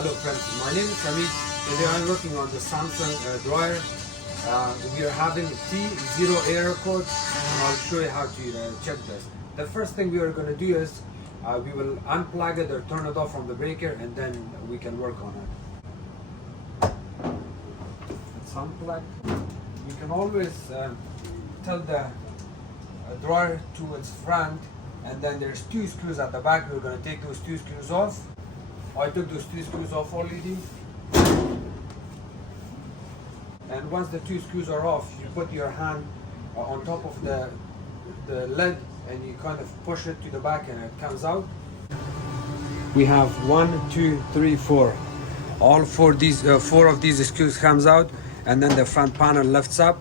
Hello friends, my name is Hamid. Today I'm working on the Samsung dryer. We are having T0 error code and I'll show you how to check this. The first thing we are going to do is we will unplug it or turn it off from the breaker and then we can work on it. It's unplugged. You can always tell the dryer to its front, and then there's two screws at the back. We're going to take those two screws off. I took those two screws off already. And once the two screws are off, you put your hand on top of the lid and you kind of push it to the back and it comes out. We have 1, 2, 3, 4. All four of these screws comes out, and then the front panel lifts up.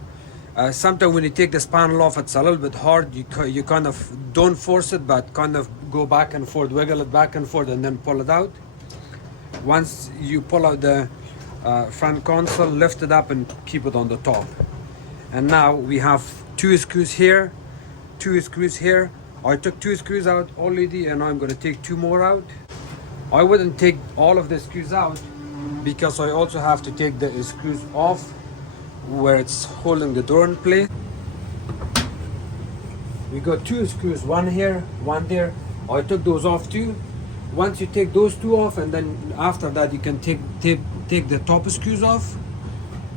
Sometimes when you take this panel off, it's a little bit hard. You kind of don't force it, but kind of go back and forth, wiggle it back and forth, and then pull it out. Once you pull out the front console, lift it up and keep it on the top. And now we have two screws here, two screws here. I took two screws out already, and I'm going to take two more out. I wouldn't take all of the screws out because I also have to take the screws off where it's holding the door in place. We got two screws, one here, one there. I took those off too. Once you take those two off, and then after that you can take the top screws off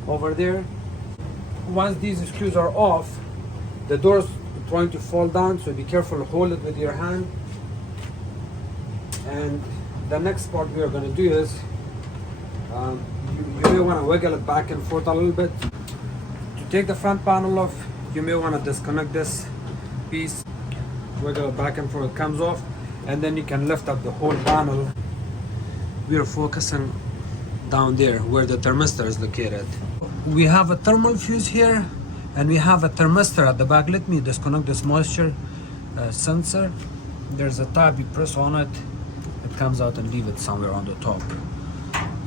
over there. Once these screws are off, the door's trying to fall down, so be careful, hold it with your hand. And the next part we are going to do is you may want to wiggle it back and forth a little bit. To take the front panel off, you may want to disconnect this piece, wiggle it back and forth, it comes off, and then you can lift up the whole panel. We are focusing down there where the thermistor is located. We have a thermal fuse here and we have a thermistor at the back. Let me disconnect this moisture sensor. There's a tab, you press on it, it comes out, and leave it somewhere on the top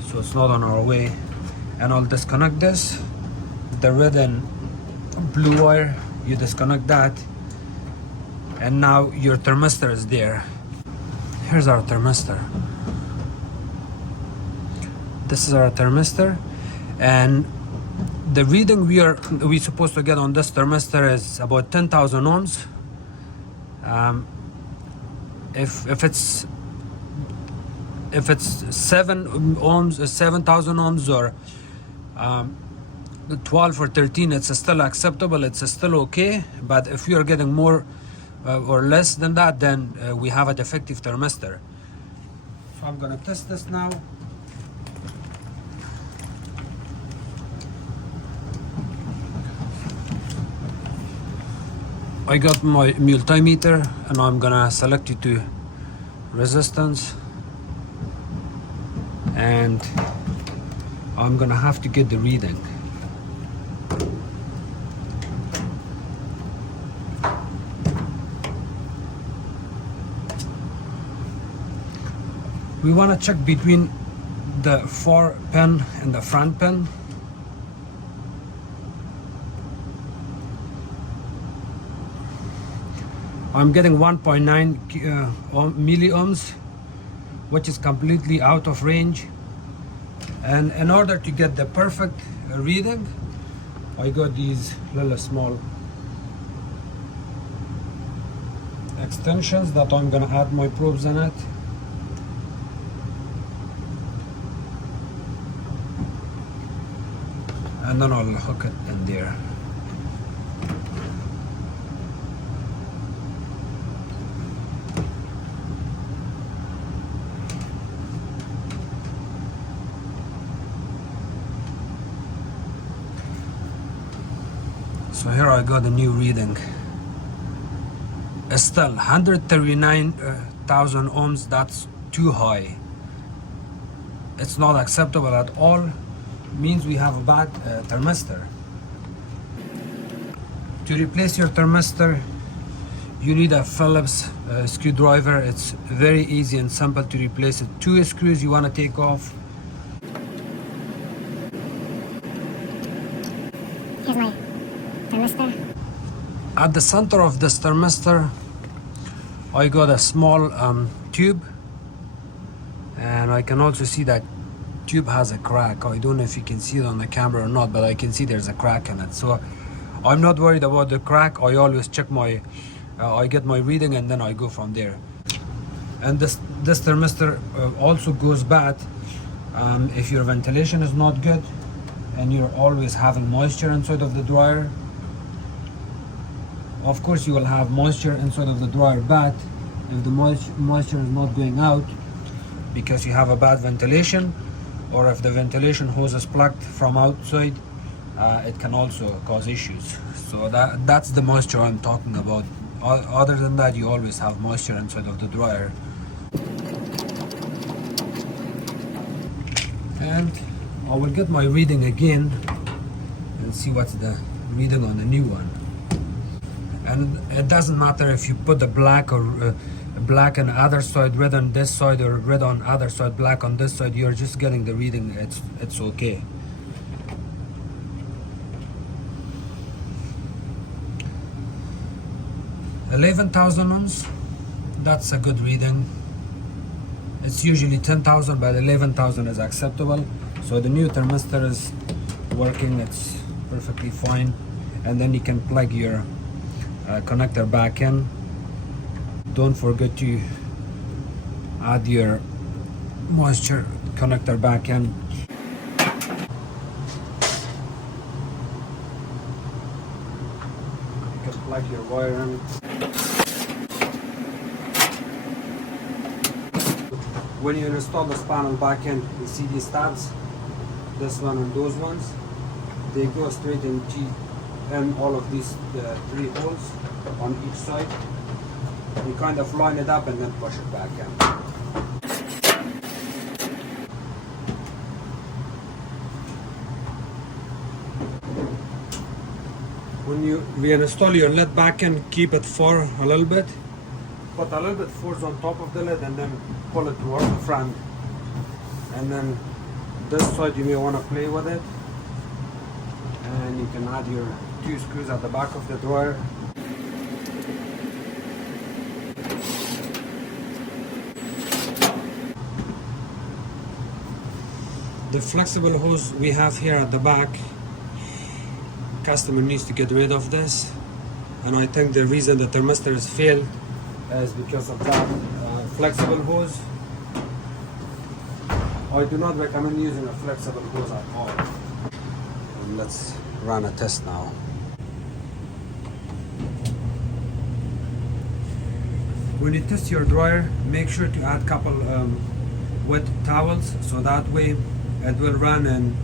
so it's not on our way. And I'll disconnect this, the red and blue wire, you disconnect that, and now your thermistor is there. Here's our thermistor. This is our thermistor, and the reading we supposed to get on this thermistor is about 10,000 ohms. If it's 7 ohms, 7,000 ohms, or 12 or 13, it's still acceptable, it's still okay. But if you are getting more or less than that, then we have a defective thermistor. So I'm gonna test this now. I got my multimeter and I'm gonna select it to resistance, and I'm gonna have to get the reading. We want to check between the far pin and the front pin. I'm getting 1.9 milliohms, which is completely out of range. And in order to get the perfect reading, I got these little small extensions that I'm gonna add my probes in it. And then I'll hook it in there. So here I got a new reading. Still 139,000 ohms, that's too high. It's not acceptable at all. Means we have a bad thermistor. To replace your thermistor, you need a Phillips screwdriver. It's very easy and simple to replace it. Two screws you want to take off. Here's my thermistor. At the center of this thermistor, I got a small tube, and I can also see that tube has a crack. I don't know if you can see it on the camera or not, but I can see there's a crack in it. So I'm not worried about the crack. I always check my I get my reading and then I go from there. And this thermistor also goes bad if your ventilation is not good and you're always having moisture inside of the dryer. Of course you will have moisture inside of the dryer, but if the moisture is not going out because you have a bad ventilation, or if the ventilation hose is plugged from outside, it can also cause issues. So that's the moisture I'm talking about. Other than that, you always have moisture inside of the dryer. And I will get my reading again and see what's the reading on the new one. And it doesn't matter if you put the black or black on other side, red on this side, or red on other side, black on this side. You're just getting the reading. It's okay. $11,000 ohms. That's a good reading. It's usually 10,000, but 11,000 is acceptable. So the new thermistor is working. It's perfectly fine. And then you can plug your connector back in. Don't forget to add your moisture connector back in. You can plug your wire in. When you install this panel back in, you see these tabs, this one and those ones, they go straight into all of these three holes on each side. You kind of line it up and then push it back in. When you reinstall your lid back in, keep it far a little bit. Put a little bit force on top of the lid and then pull it towards the front. And then this side you may want to play with it. And you can add your 2 screws at the back of the dryer. The flexible hose we have here at the back, customer needs to get rid of this, and I think the reason the thermistor has failed is because of that flexible hose. I do not recommend using a flexible hose at all. And let's run a test now. When you test your dryer, make sure to add a couple wet towels, so that way it will run, and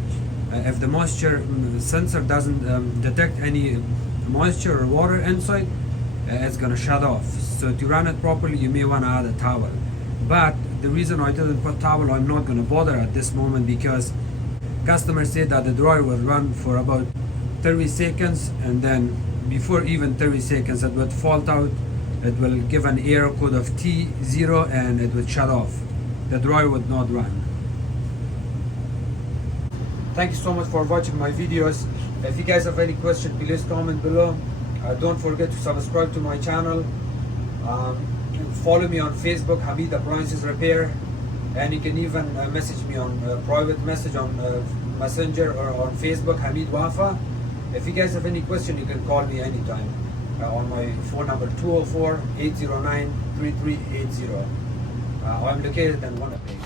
if the moisture sensor doesn't detect any moisture or water inside, it's gonna shut off. So to run it properly, you may want to add a towel. But the reason I didn't put towel, I'm not gonna bother at this moment, because customers said that the dryer will run for about 30 seconds, and then before even 30 seconds it would fault out. It will give an error code of T0 and it would shut off. The dryer would not run. Thank you so much for watching my videos. If you guys have any questions, please comment below. Don't forget to subscribe to my channel. Follow me on Facebook, Hamid Appliances Repair, and you can even message me on private message on Messenger or on Facebook, Hamid Wafa. If you guys have any question, you can call me anytime on my phone number 204-809-3380. I'm located in Winnipeg.